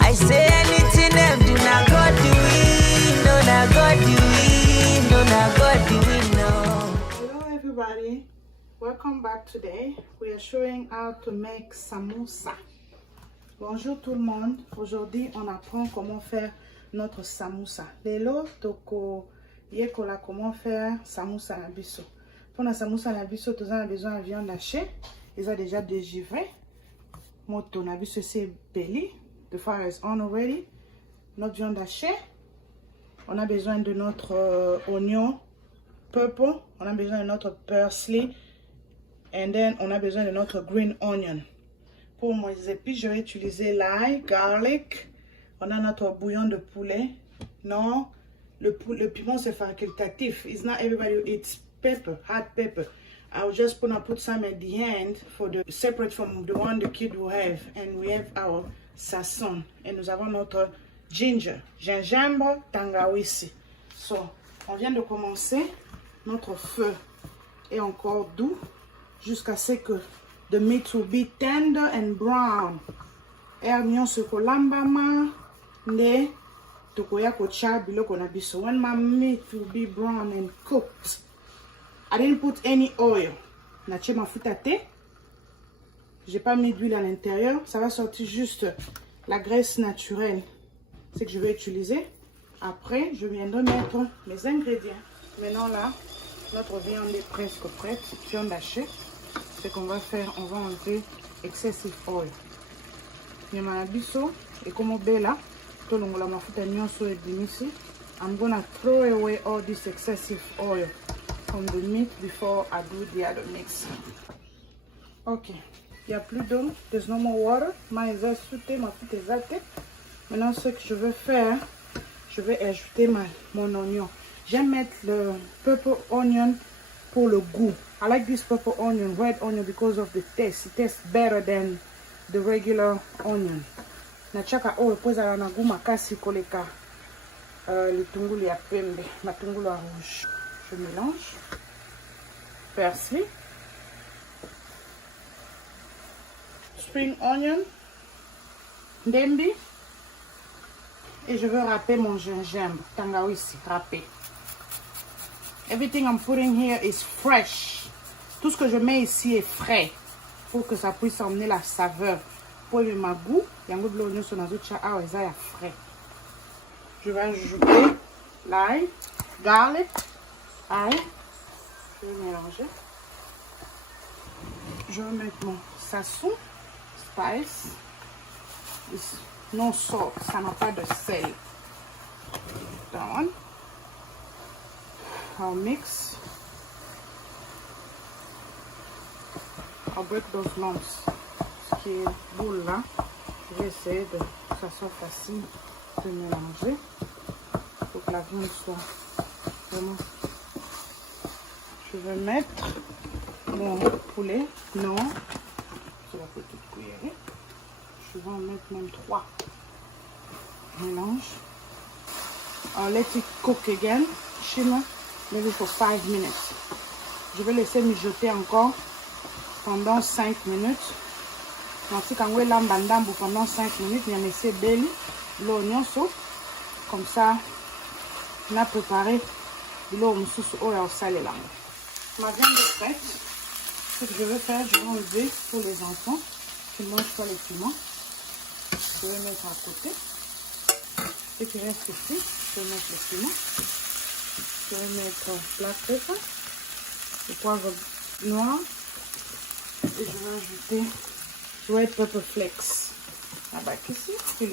I say anything them do not God do it, no not God do it, no not God do it, no. Hello everybody, welcome back. Today we are showing how to make samosa. Bonjour tout le monde. Aujourd'hui on apprend comment faire notre samosa. Lelo toko yekola comment faire samosa na biso. Pour la samosa na biso, tu as besoin de viande hachée. Ils ont déjà dégivré. Moto na biso c'est belly. The fire is on already. Notre viande hachée. On a besoin de notre oignon purple. On a besoin de notre parsley. And then on a besoin de notre green onion. Pour mes épices, je vais utiliser l'ail, garlic. On a notre bouillon de poulet. Non, le piment c'est facultatif. It's not everybody who eats pepper, hot pepper. I was just gonna put some at the end for the separate from the one the kid will have. And we have our sazon. Et nous avons notre ginger, gingembre, tangawizi. So, on vient de commencer. Notre feu est encore doux jusqu'à ce que the meat will be tender and brown. Et onion se kolambama ne tokoya kocha biloko na biso. When my meat will be brown and cooked, I didn't put any oil. Na che mafuta te. J'ai pas mis d'huile à l'intérieur. Ça va sortir juste la graisse naturelle. C'est que je vais utiliser. Après, je viendrai mettre mes ingrédients. Maintenant là, notre viande est presque prête. Viande hachée. Ce qu'on va faire, on va enlever excessive oil. Nyamanabiso et comme bella, tout le monde mafuta nyonso et dimisi. I'm gonna throw away all this excessive oil from the meat before I do the other mix. Ok, il n'y a plus d'eau. There's no more water. Ma sauté, ma foute est. Maintenant, ce que je vais faire, je vais ajouter mon oignon. J'aime mettre le purple onion pour le goût. I like this purple onion, red onion, because of the taste. It tastes better than the regular onion. Nachaka oil pose à la goût makasi koleka litungulu ya pembe, matungulu à rouge. Je mélange. Parsley. Spring onion. Ndembi. Et je veux râper mon gingembre. Tangawizi, râpé. Everything I'm putting here is fresh. Tout ce que je mets ici est frais. Pour que ça puisse emmener la saveur. Pour le magou, yango de l'oignon sur notre cha ah ça frais. Je vais ajouter l'ail, garlic, ail. Je vais mélanger. Je vais mettre mon sazon, spice. Non salt, ça n'a pas de sel. Down. I'll mix. I'll break those lumps. Ce qui est boule là, je vais essayer de que ça soit facile de mélanger pour que la viande soit vraiment. Je vais mettre mon poulet. Non, c'est la petite cuillère. Je vais en mettre même 3. Mélange. I'll let it cook again. Shimmer. Maybe for 5 minutes. Je vais laisser mijoter encore pendant 5 minutes. Ensuite, quand on lambandambo pendant 5 minutes, il y a laissé belly, l'oignon saut. Comme ça, on a préparé l'eau sous au salé là. Ma viande est prête. Ce que je vais faire, je vais enlever pour les enfants qui ne mangent pas les piments. Je vais mettre à côté. Ce qui reste ici, je vais mettre le piment. Je vais mettre black pepper, le poivre noir et je vais ajouter red pepper flakes. La bac ici, je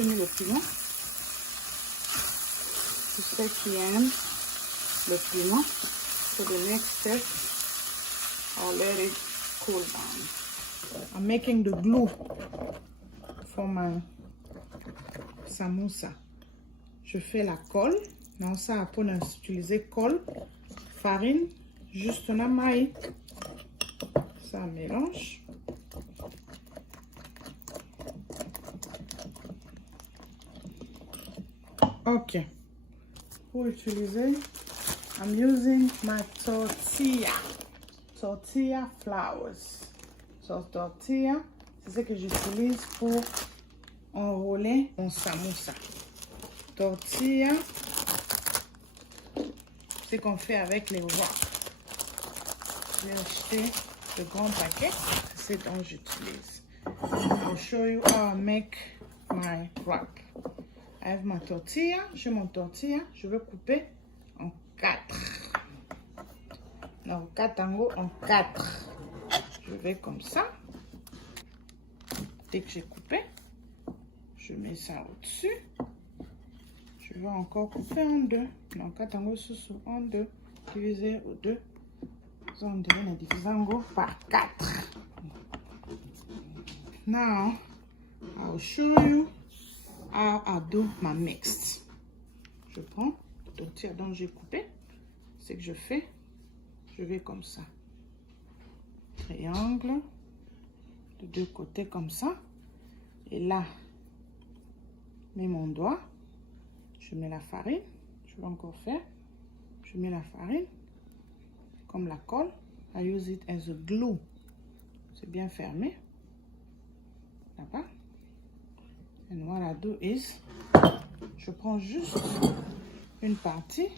mets le piment. Pour ceux qui aiment le piment, for the next step, I'll let it cool down. I'm making the glue for my samosa. Je fais la colle. Non, ça, après, on a utilisé colle, farine, juste un maïs. Ça mélange. Ok. Pour utiliser, I'm using my tortilla flours. So tortilla, C'est ce que j'utilise pour enrouler mon samoussa. Tortilla, c'est ce qu'on fait avec les wraps. J'ai acheté le grand paquet, c'est ce dont j'utilise. I'll show you how I make my wrap. I have ma tortilla, j'ai mon tortilla, je veux couper en 4. Donc 4 en 4. Je vais comme ça. Dès que j'ai coupé, je mets ça au-dessus. Je vais encore couper en 2. Donc 4 en 2, divisé au 2. On dirait diviser par 4. Now, I'll show you how I do my mix. Je prends le tortilla dont j'ai coupé. Ce que je fais, je vais comme ça. Triangle de 2 côtés comme ça. Et là, je mets mon doigt. Je mets la farine. Je vais encore faire. Je mets la farine. Comme la colle. I use it as a glue. C'est bien fermé. Là-bas. And what I do is, je prends juste une partie.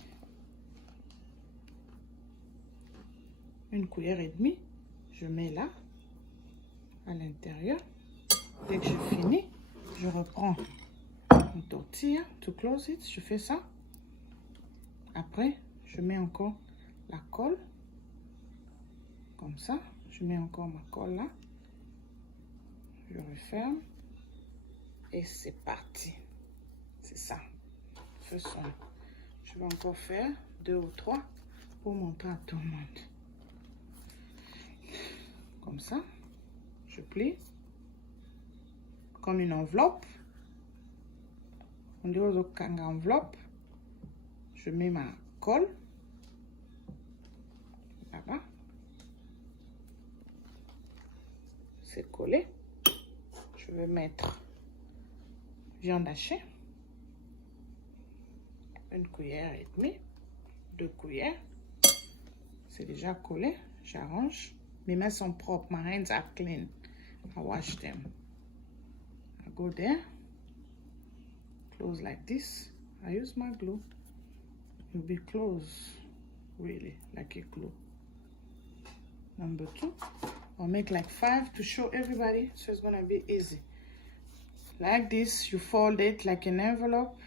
Une cuillère et demie. Je mets là. À l'intérieur. Dès que je finis, je reprends une tortilla. To close it. Je fais ça. Après, je mets encore la colle. Comme ça, je mets encore ma colle là. Je referme. Et c'est parti. C'est ça. Faisons. Je vais encore faire 2 ou 3 pour montrer à tout le monde. Comme ça. Je plie. Comme une enveloppe. On dit aux autres enveloppe. Je mets ma colle. Là-bas. C'est collé. Je vais mettre viande hachée. 1 cuillère et demie. 2 cuillères. C'est déjà collé. J'arrange. Mes mains sont propres. My hands are clean. I wash them. I go there. Close like this. I use my glue. It will be close. Really, like a glue. Number 2. I'll make like 5 to show everybody, so it's gonna be easy. Like this, you fold it like an envelope.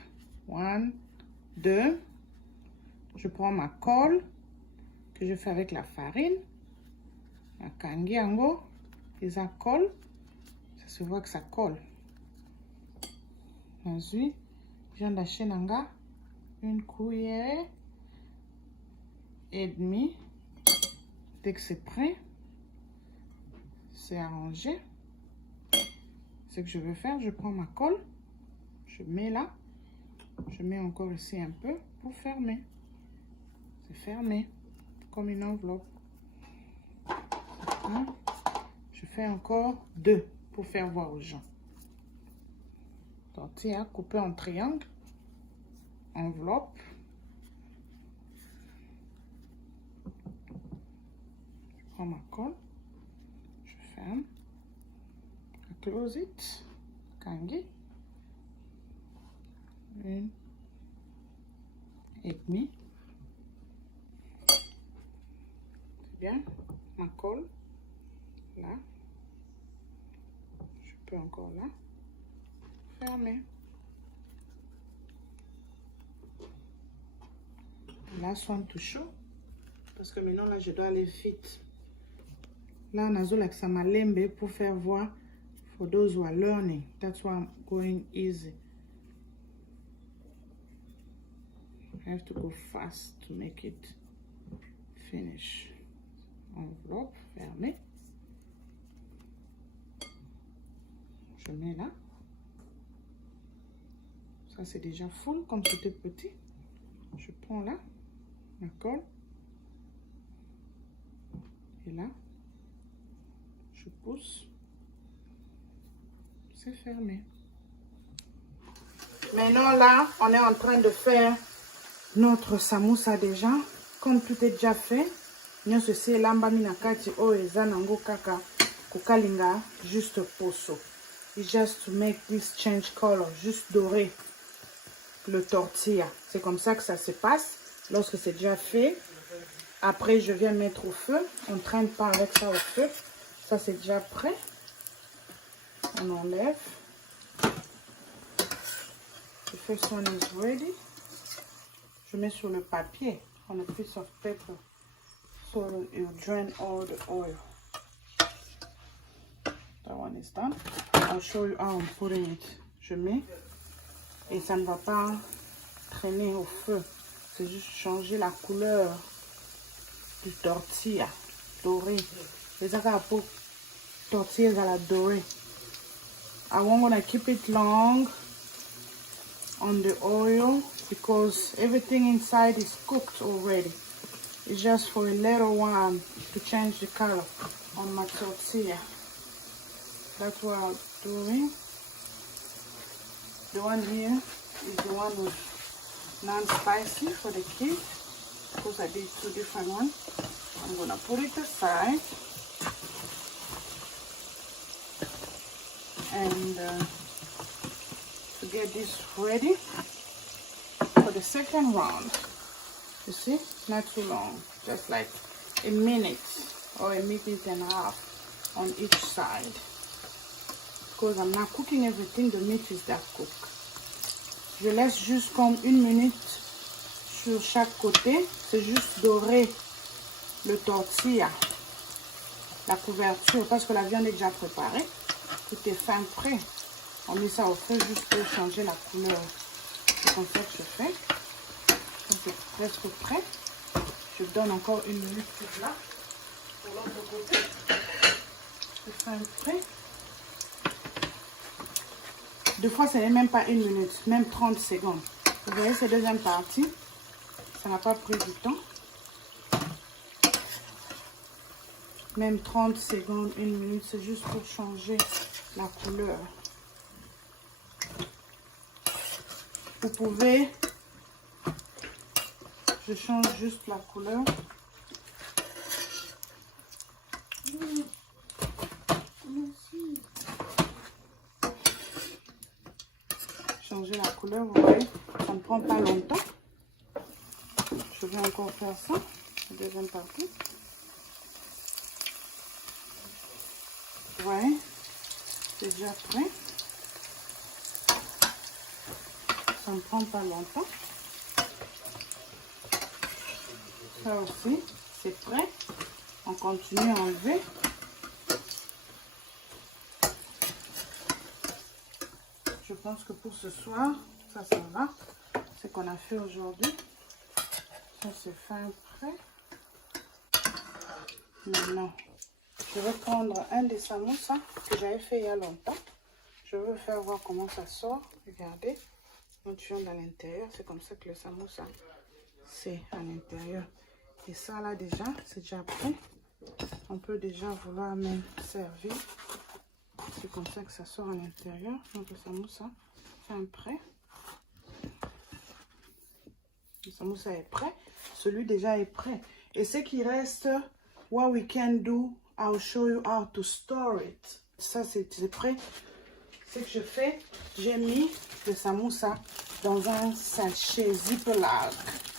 1, 2. Je prends ma colle que je fais avec la farine. La kangi ango, et ça colle. Ça se voit que ça colle. Ensuite, viande hachée nanga, 1 cuillère et demie. Dès que c'est prêt, c'est arrangé. Ce que je vais faire, je prends ma colle, je mets là, je mets encore ici un peu pour fermer. C'est fermé, comme une enveloppe. Je fais encore 2 pour faire voir aux gens. Tortilla coupée en triangle, enveloppe. Je prends ma colle, je ferme. I close it. Kangi. 1 et demi. C'est bien. Ma colle. Là. Je peux encore là. Fermer. Last one to show. Parce que maintenant là, je dois aller vite. Là, on a zo like ça m'a lembe pour faire voir. For those who are learning, that's why I'm going easy. I have to go fast to make it finish. Enveloppe fermée. Je mets là. Ça c'est déjà full comme c'était petit. Je prends là ma colle. Et là, je pousse. C'est fermé. Maintenant là, on est en train de faire notre samoussa déjà. Comme tout est déjà fait, nous ceci lamba minakati o eza nango kaka kukalinga juste poso. It's just to make this change color, juste dorer le tortilla. C'est comme ça que ça se passe lorsque c'est déjà fait. Après, je viens mettre au feu. On ne traîne pas avec ça au feu. Ça, c'est déjà prêt. On enlève. The first one is ready. Je mets sur le papier on a piece of paper so you drain all the oil. That one is done. I'll show you how I'm putting it. Je mets et ça ne va pas traîner au feu. C'est juste changer la couleur du tortilla doré. Les agapo tortillas à la dorée. I won't gonna keep it long on the oil because everything inside is cooked already. It's just for a little while to change the color on my tortilla. That's what I'm doing. The one here is the one with non-spicy for the kids because I did two different ones. I'm gonna put it aside and to get this ready for the second round. You see, not too long, just like a minute or a minute and a half on each side. Because I'm not cooking everything, the meat is that cooked. Je laisse juste comme une minute sur chaque côté. C'est juste dorer le tortilla, la couverture, parce que la viande est déjà préparée. Tout est fin prêt. On met ça au feu juste pour changer la couleur. C'est comme ça que je fais. C'est presque prêt. Je donne encore une minute pour là. Pour l'autre côté. C'est fin prêt. Deux fois, ce n'est même pas une minute, même 30 secondes. Vous voyez, cette deuxième partie, ça n'a pas pris du temps. Même 30 secondes, une minute, c'est juste pour changer la couleur. Vous pouvez, je change juste la couleur. Changer la couleur, vous voyez, ça ne prend pas longtemps. Je vais encore faire ça, la deuxième partie. Vous voyez, c'est déjà prêt. Ça ne prend pas longtemps. Ça aussi, c'est prêt. On continue à enlever. Je pense que pour ce soir, ça va. Ce qu'on a fait aujourd'hui. Ça, c'est fin prêt. Maintenant, je vais prendre un des samoussas que j'avais fait il y a longtemps. Je veux faire voir comment ça sort. Regardez. Notre viande à l'intérieur. C'est comme ça que le samoussa, c'est à l'intérieur. Et ça, là, déjà, c'est déjà prêt. On peut déjà vouloir même servir. C'est comme ça que ça sort à l'intérieur. Donc le samoussa, c'est prêt. Le samoussa est prêt. Celui déjà est prêt. Et ce qui reste, what we can do, I'll show you how to store it. Ça, c'est prêt. Ce que je fais, j'ai mis le samoussa dans un sachet Ziploc,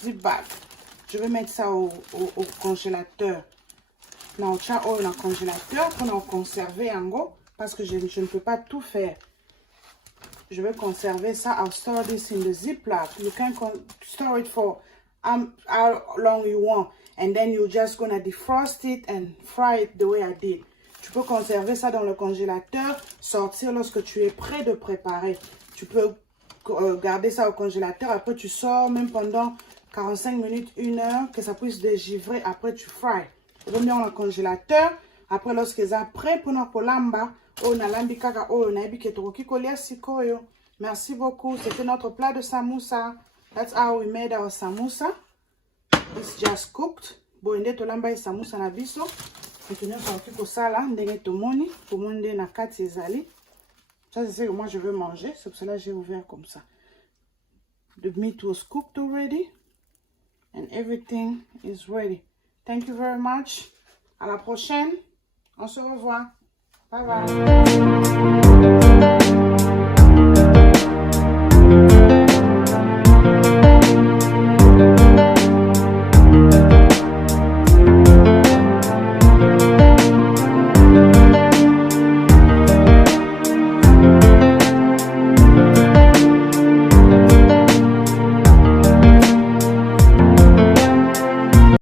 Zipbag. Je vais mettre ça au congélateur. Dans le congélateur pour conserver en gros. Parce que je ne peux pas tout faire. Je vais conserver ça. I'll store this in the Ziploc. You can store it for how long you want. And then you're just gonna defrost it and fry it the way I did. Tu peux conserver ça dans le congélateur. Sortir lorsque tu es prêt de préparer. Tu peux garder ça au congélateur. Après, tu sors même pendant 45 minutes, 1 heure. Que ça puisse dégivrer. Après, tu fry. Tu peux mettre dans le congélateur. Après, lorsque c'est prêt pour notre lamba. Merci beaucoup. C'était notre plat de samoussa. That's how we made our samoussa. It's just cooked. Boende to lamba samoussa na biso. Maintenant, sorti pour ça là. Ndenge to moni. Pour monde na kati ezali. Ça c'est ce que moi je veux manger. C'est pour cela que j'ai ouvert comme ça. The meat was cooked already. And everything is ready. Thank you very much. À la prochaine. On se revoit. Bye bye.